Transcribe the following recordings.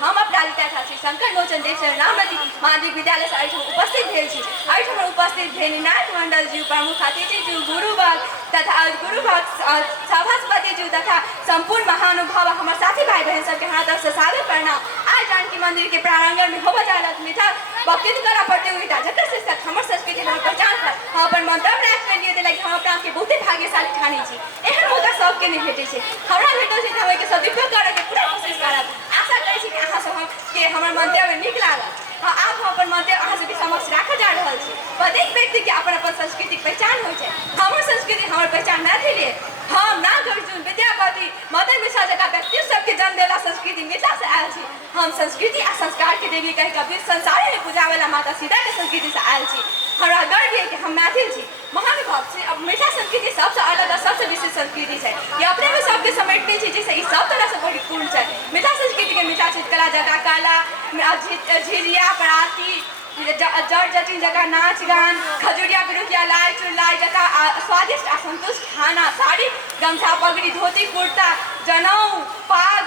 हम अपना लिखा श्री शंकर लोचन देव रामवती माध्यमिक विद्यालय से उपस्थित भेल छी। उपस्थित भेल नाथ मंडल जी, प्रमुख अतिथि जी, गुरुवर्ग तथा सभापति जी तथा संपूर्ण महानुभाव हमारे साथी भाई बहन सबके हाथ तरफ से सादर प्रणाम। आज जानकी मंदिर के प्रांगण में होगा जा मीठा वक्तृत्व कला प्रतियोगिता जकर शीर्षक हमर संस्कृति हमर पहचान पर हम अपन मंतव्य राख के लिए लगी हम अपना के बहुते भाग्यशाली ठानी छी। एहन मौका सबके नहीं भेटे छै, हमरा भेटल छै हम के सदुपयोग करे के पूरा कोशिश करब। आशा करै छी कि अहाँ सब के हमर मंतव्य नीक लागल। हाँ, आप अपन मंतव्य अहाँ सबके समक्ष राखल जा रहल छी। प्रत्येक व्यक्ति के अपन अपन संस्कृतिक पहचान होइ छै। हमर संस्कृति हमर पहचान मैथिली है। हम नागार्जुन विद्यापति मदन मिश्रा जका व्यक्ति सबके जन्म देला संस्कृति मिथिला से आयल छी। हम संस्कृति आ संस्कार के देवी कह कबीर संसार में पूजा वाला माता सीता के संस्कृति से आयल छी। हमरा गर्व है कि हम मैथिल छी। महानुभाव से अब मिथिला संस्कृति सबसे अलग और सबसे विशेष संस्कृति है। ये अपने में सबके समेटने छी जैसे सब तरह से परिपूर्ण है। मिथिला संस्कृति के मिथिला चित्रकला जका कला, झिझिया पराती, जड़ जटिन जगह नाच गान, खजुरिया पिरुकिया लाई चुलाई जगह स्वादिष्ट असंतुष्ट खाना, साड़ी गमछा पगड़ी धोती कुर्ता जनऊ पाग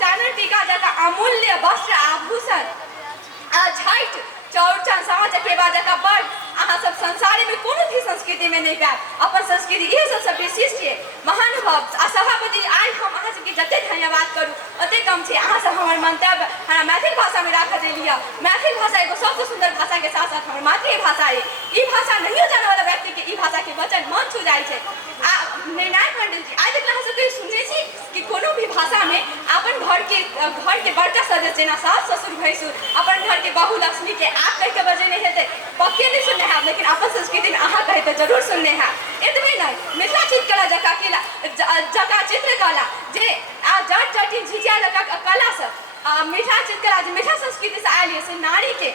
चानन टीका जगह अमूल्य वस्त्र आभूषण, छठ चौरचन सामा चकेवा जगह बड़ अहाँ सब संसार में कोनो भी संस्कृति में नहीं पाए। अपन संस्कृति ये सबसे विशिष्ट है। महानुभाव सभापति आज हम अहाँ सबके जते धन्यवाद करूँ ओते कम छै। अहाँ सब हमार मंतव्य हमारा मैथिल भाषा में राख देलिए। मैथिल भाषा एगो सबसे सुंदर भाषा के साथ साथ हमार मातृभाषा है। ई भाषा नहीं जाने वाला व्यक्ति के ई भाषा के वचन मन छू जाए छै। निर्णायक मंडल जी आज तक अहाँ सबके सुनने छी कि कोनो भी भाषा में अपन घर के बड़का सदस्य जेना सास ससुर भैंसुर अपन घर के बहू लक्ष्मी के आप कह के बजे नहीं हेतै पक्के नहीं सुनने हैं, लेकिन अपन संस्कृति में अहाँ कहे तो जरूर सुनने हैं। इतने नहीं मिथिला चित्रकला जका चित्रकला जे जट जटिन झिझिया जका कला से मिथिला चित्रकला जो मिथिला संस्कृति से आयल है से नारी के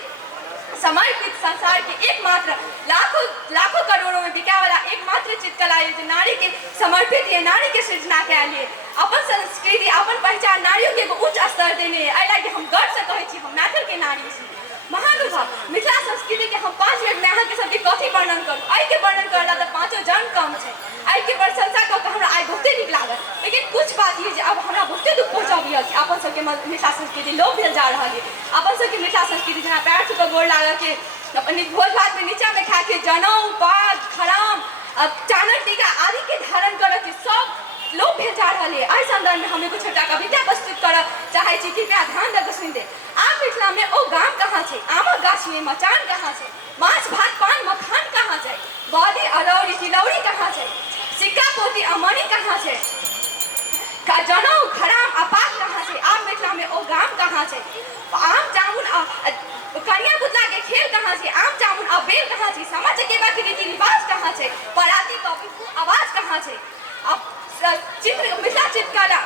समर्पित संसार के एकमात्र लाखों करोड़ों में बिका वाला एकमात्र चित्रकला है जो नारी के समर्पित है। नारी के सृजना के लिए अपन संस्कृति अपन पहचान नारियों के उच्च स्तर देने लगे हम गर्व से कहे छी हम मैथिल के नारी छी। महानुभाव मिथिला संस्कृति के हम 5 मिनट में अहाँ के सबके कथी वर्णन करूँ। आई के वर्णन करला तो 5 जन कम है। आई के प्रशंसा कऽ के हमरा आई बहुते नीक लागल, लेकिन कुछ बात ये अब हमरा बहुते दुख पहुँचाबैया कि अपन सबके मिथिला संस्कृति लोप भेल जा रहा है। अपन सबके मिथिला संस्कृति जेना पैर छू के गोड़ लागल के भोज भात में नीचा में खा के जनऊ पाग खराम चानन टीका आदि के धारण कर के सब लोप भेल जा रहा है। आई संदर्भ में हम एगो छोटा कविता प्रस्तुत कर चाहे छी, कृपया ध्यान दे सुन दे। आप मिथिला में ओ गाम कहाँ छै, आमक गाछ में मचान कहाँ छै, माछ भात पान मखान कहाँ छै, बौदी अदौरी तिलौरी कहाँ छै, सिक्का पोती अमनी कहाँ छै, जनऊ खराम अपाक कहाँ छै। आप मिथिला में ओ गाम कहाँ छै, आम जामुन कन्या पुतला के खेल कहाँ छै, आम जामुन आ बेल कहाँ छै, सामा चकेवा के रीति रिवाज कहाँ छै, पराती कॉपी आवाज कहाँ छै, मिथिला चित्रकला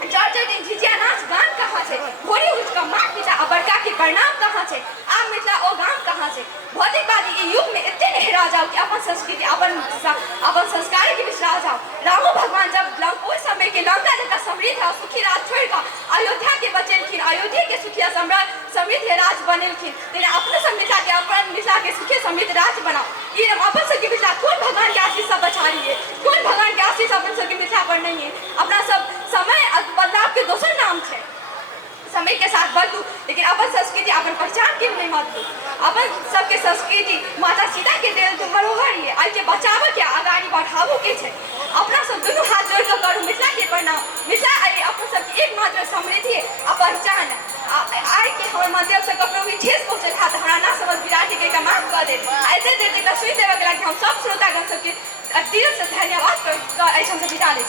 जट जटिन झिझिया नाच गान कहाँ छै, भोरी उठ का माँ पिता आ बड़का के प्रणाम कहाँ छै। आप मिथिला ओ गाम कहाँ छै। भौतिकवादी के युग में इतने नहरा जाओ कि अपन संस्कृति अपन संस्कार के बिसरा जाओ। रामो भगवान जब उस समय के लंका जगह समृद्ध और सुखी राज छोड़ कर अयोध्या के बचेलखिन, अयोध्या के सुखिया समृद्ध राज बनेलखिन। लेकिन अपने सब मिथिला के अपन मिथिला के सुखी समृद्ध राज बनाओ। ये अपन सबके मिथिला कौन भगवान के आशीष सब बचा रही है, कौन भगवान के आशीष अपन सबके मिथिला पर नहीं है। अपना सब समय बदलाव के दोसर नाम है। समय के साथ बदलू, लेकिन अपन संस्कृति अपन पहचान के नहीं बदलू। अपन सबके संस्कृति माता सीता के देल तो मरोहर है। आई के बचाव के आगाड़ी बढ़ावो के छै। अपना सब दोनों हाथ जोड़ कर करू मिथिला के प्रणाम। मिथिला आई अपन सबके एकमात्र समृद्धि आ पहचान। आई के हमर मंदिर से ककरो भी ठेस पहुँचे था तो हमरा ना समझ विराट के माफ कर दे। ऐसे देर तक सुन देवे के हम सब श्रोतागण सबके दिल से धन्यवाद कर विदा ले।